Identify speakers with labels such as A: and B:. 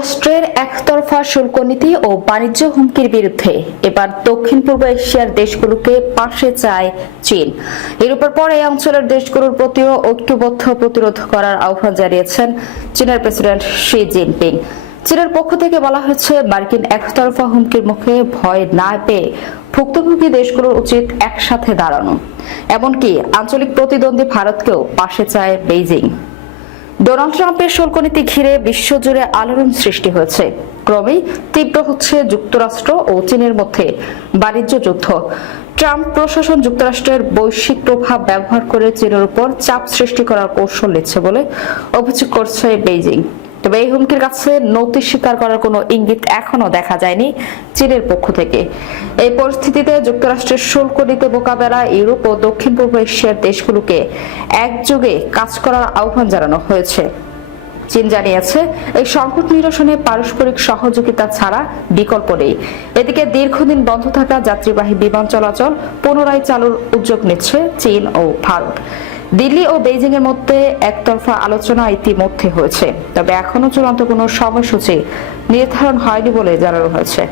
A: যুক্তরাষ্ট্রের একতরফা শুল্ক নীতি ও বাণিজ্য হুমকির বিরুদ্ধে। এবার দক্ষিণ পূর্ব এশিয়ার দেশগুলোকে পাশে চায় চীন। ইউরোপের পর এই অঞ্চলের দেশগুলোর প্রতিও ঐক্যবদ্ধ প্রতিরোধ করার আহ্বান জানিয়েছেন চীনের প্রেসিডেন্ট শি জিনপিং। চীনের পক্ষ থেকে বলা হয়েছে, মার্কিন একতরফা হুমকির মুখে ভয় না পেয়ে ভুক্তভোগী দেশগুলোর উচিত একসাথে দাঁড়ানো। এমনকি আঞ্চলিক প্রতিদ্বন্দ্বী ভারতকেও পাশে চায় বেইজিং। ডোনাল্ড ট্রাম্পের সরকনীতি ঘিরে বিশ্বজুড়ে আলোড়ন সৃষ্টি হয়েছে। ক্রমেই তীব্র হচ্ছে যুক্তরাষ্ট্র ও চীনের মধ্যে বাণিজ্য যুদ্ধ। ট্রাম্প প্রশাসন যুক্তরাষ্ট্রের বৈশ্বিক প্রভাব ব্যবহার করে চীনের উপর চাপ সৃষ্টি করার কৌশল নিচ্ছে বলে অভিযোগ করছে বেইজিং। তবে এই হুমকির কাছে নতি স্বীকার করার কোনো ইঙ্গিত এখনও দেখা যায়নি চীনের পক্ষ থেকে। এই পরিস্থিতিতে যুক্তরাষ্ট্রের শুল্ক নীতি মোকাবেলা ইউরোপ ও দক্ষিণ পূর্ব এশিয়ার দেশগুলোকে একযোগে কাজ করার আহ্বান জানানো হয়েছে। চীন জানিয়েছে, এই সংকট নিরসনে পারস্পরিক সহযোগিতা ছাড়া বিকল্প নেই। এদিকে দীর্ঘদিন বন্ধ থাকা যাত্রীবাহী বিমান চলাচল পুনরায় চালুর উদ্যোগ নিচ্ছে চীন ও ভারত। দিল্লি ও বেইজিং এর মধ্যে একতরফা আলোচনা ইতিমধ্যে হয়েছে। তবে এখনও চূড়ান্ত কোনো সময়সূচি নির্ধারণ হয়নি বলে জানানো হয়েছে।